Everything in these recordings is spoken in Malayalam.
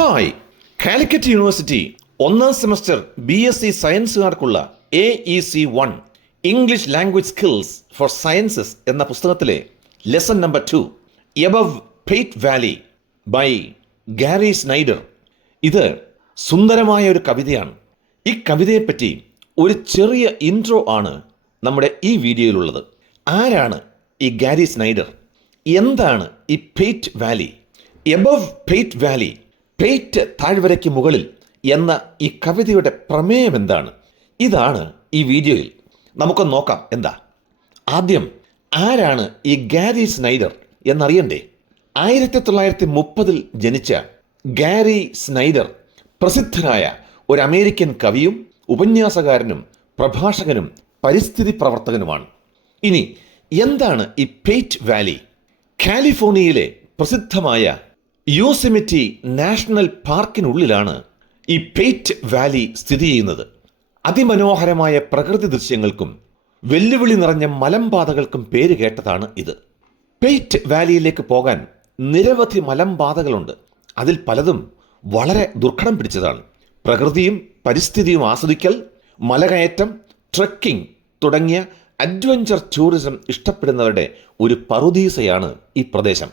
ഹായ് കാലിക്കറ്റ് യൂണിവേഴ്സിറ്റി ഒന്നാം semester B S C സയൻസുകാർക്കുള്ള A E C one English language skills for sciences എന്ന പുസ്തകത്തിലെ lesson number two above Pate valley by Gary Snyder ഇത് സുന്ദരമായ ഒരു കവിതയാണ്. ഈ കവിതയെപ്പറ്റി ഒരു ചെറിയ ഇൻട്രോ ആണ് നമ്മുടെ ഈ വീഡിയോയിലുള്ളത്. ആരാണ് ഈ ഗാരി സ്നൈഡർ എന്താണ് ഈ Pate valley above Pate valley Pate താഴ്വരയ്ക്ക് മുകളിൽ എന്ന ഈ കവിതയുടെ പ്രമേയം എന്താണ്? ഇതാണ് ഈ വീഡിയോയിൽ. നമുക്ക് നോക്കാം എന്താ? ആദ്യം ആരാണ് ഈ ഗാരി സ്നൈഡർ എന്നറിയണ്ടേ? ആയിരത്തി തൊള്ളായിരത്തി മുപ്പതിൽ ജനിച്ച ഗാരി സ്നൈഡർ പ്രസിദ്ധനായ ഒരു അമേരിക്കൻ കവിയും ഉപന്യാസകാരനും പ്രഭാഷകനും പരിസ്ഥിതി പ്രവർത്തകനുമാണ്. ഇനി എന്താണ് ഈ പേറ്റ് വാലി? കാലിഫോർണിയയിലെ പ്രസിദ്ധമായ യൂസിമിറ്റി നാഷണൽ പാർക്കിനുള്ളിലാണ് ഈ പെയ്റ്റ് വാലി സ്ഥിതി ചെയ്യുന്നത്. അതിമനോഹരമായ പ്രകൃതി ദൃശ്യങ്ങൾക്കും വെല്ലുവിളി നിറഞ്ഞ മലമ്പാതകൾക്കും പേര് കേട്ടതാണ് ഇത്. പെയ്റ്റ് വാലിയിലേക്ക് പോകാൻ നിരവധി മലമ്പാതകളുണ്ട് അതിൽ പലതും വളരെ ദുർഘടം പിടിച്ചതാണ്. പ്രകൃതിയും പരിസ്ഥിതിയും ആസ്വദിക്കൽ മലകയറ്റം ട്രക്കിംഗ് തുടങ്ങിയ അഡ്വഞ്ചർ ടൂറിസം ഇഷ്ടപ്പെടുന്നവരുടെ ഒരു പറുദീസയാണ് ഈ പ്രദേശം.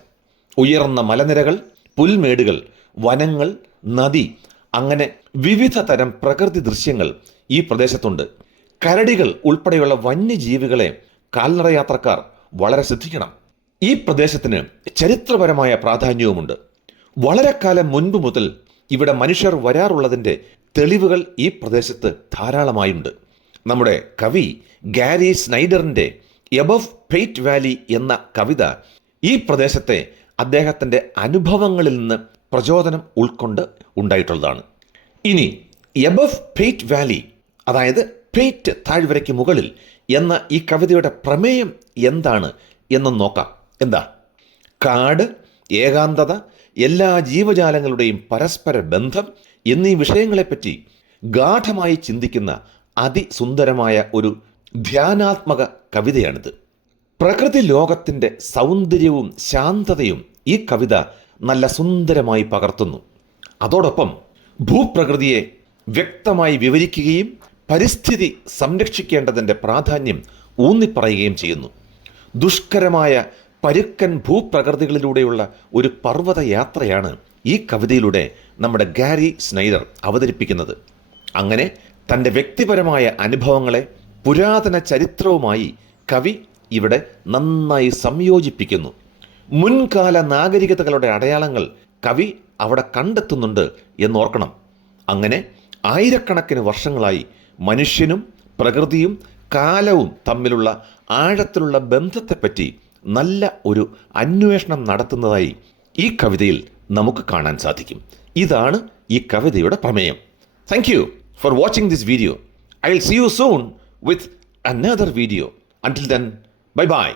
ഉയർന്ന മലനിരകൾ പുൽമേടുകൾ വനങ്ങൾ നദി അങ്ങനെ വിവിധ തരം പ്രകൃതി ദൃശ്യങ്ങൾ ഈ പ്രദേശത്തുണ്ട്. കരടികൾ ഉൾപ്പെടെയുള്ള വന്യജീവികളെ കാൽനടയാത്രക്കാർ വളരെ ശ്രദ്ധിക്കണം. ഈ പ്രദേശത്തിന് ചരിത്രപരമായ പ്രാധാന്യവുമുണ്ട്. വളരെ കാലം മുൻപ് മുതൽ ഇവിടെ മനുഷ്യർ വരാറുള്ളതിന്റെ തെളിവുകൾ ഈ പ്രദേശത്ത് ധാരാളമായുണ്ട്. നമ്മുടെ കവി ഗാരി സ്നൈഡറിന്റെ എബവ് പെയ്റ്റ് വാലി എന്ന കവിത ഈ പ്രദേശത്തെ അദ്ദേഹത്തിന്റെ അനുഭവങ്ങളിൽ നിന്ന് പ്രചോദനം ഉൾക്കൊണ്ട് ഉണ്ടായിട്ടുള്ളതാണ്. ഇനി എബവ് പെയ്റ്റ് വാലി അതായത് പെയ്റ്റ് താഴ്വരയ്ക്ക് മുകളിൽ എന്ന ഈ കവിതയുടെ പ്രമേയം എന്താണ് എന്ന് നോക്കാം. എന്താ? കാട് ഏകാന്തത എല്ലാ ജീവജാലങ്ങളുടെയും പരസ്പര ബന്ധം എന്നീ വിഷയങ്ങളെപ്പറ്റി ഗാഠമായി ചിന്തിക്കുന്ന അതിസുന്ദരമായ ഒരു ധ്യാനാത്മക കവിതയാണിത്. പ്രകൃതി ലോകത്തിന്റെ സൗന്ദര്യവും ശാന്തതയും ഈ കവിത നല്ല സുന്ദരമായി പകർത്തുന്നു. അതോടൊപ്പം ഭൂപ്രകൃതിയെ വ്യക്തമായി വിവരിക്കുകയും പരിസ്ഥിതി സംരക്ഷിക്കേണ്ടതിന്റെ പ്രാധാന്യം ഊന്നിപ്പറയുകയും ചെയ്യുന്നു. ദുഷ്കരമായ പരുക്കൻ ഭൂപ്രകൃതികളിലൂടെയുള്ള ഒരു പർവത യാത്രയാണ് ഈ കവിതയിലൂടെ നമ്മുടെ ഗാരി സ്നൈഡർ അവതരിപ്പിക്കുന്നത്. അങ്ങനെ തന്റെ വ്യക്തിപരമായ അനുഭവങ്ങളെ പുരാതന ചരിത്രവുമായി കവി ഇവിടെ നന്നായി സംയോജിപ്പിക്കുന്നു. മുൻകാല നാഗരികതകളുടെ അടയാളങ്ങൾ കവി അവിടെ കണ്ടെത്തുന്നുണ്ട് എന്നോർക്കണം. അങ്ങനെ ആയിരക്കണക്കിന് വർഷങ്ങളായി മനുഷ്യനും പ്രകൃതിയും കാലവും തമ്മിലുള്ള ആഴത്തിലുള്ള ബന്ധത്തെപ്പറ്റി നല്ല ഒരു അന്വേഷണം നടത്തുന്നതായി ഈ കവിതയിൽ നമുക്ക് കാണാൻ സാധിക്കും. ഇതാണ് ഈ കവിതയുടെ പ്രമേയം. Thank you for watching this video I will see you soon with another video until then bye bye